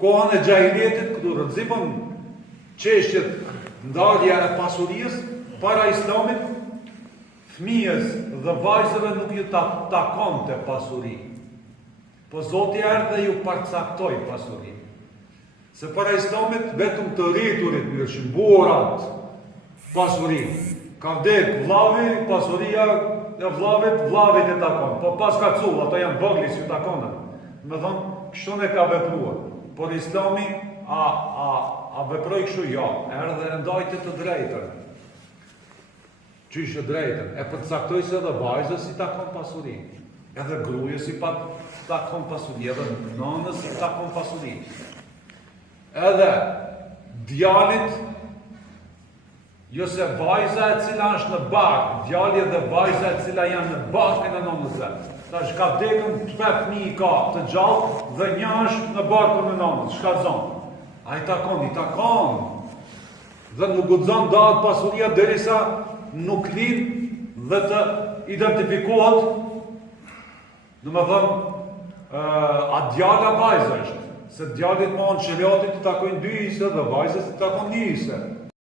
kohën e gjahiljetit, këtu rëzimën çështjet ndarja e pasurisë, para Islamit, fëmijës dhe vajzëve nuk ju takon të pasuri. Po Zoti erdhe ju përcaktoi pasuri. Se para Islamit vetëm të rriturit mirëshin, burrat pasuri. Ka vdek vllavi, pasuria e vllavit e takon. Po pas ka cull, ato janë vogli si ju takonën. Me thonë, kështu ne ka vepruar. Por Islami a veproi kështu? Jo, erdhe e ndajti të drejtën. Qysh e drejtën? E përcaktoi se edhe vajzës si takon pasuri. Edhe grujës si takon pasuri, edhe nënës si takon pasuri. Edhe djalit, jo se vajza e cila është në barkë, djali edhe vajza e cila janë në barkën e nënës vetë. Tash ka vdekën 3 fëmijë ka të gjallë dhe një është në barkën e nënës, shka zonë. A i takon. Dhe nuk guxon dahet pasuria derisa nuk lind dhe të identifikohet, në më thëmë, a djala vajza është. Se djalit ma në shëriatit të takojnë 2 ise dhe vajzës të takojnë 1 ise.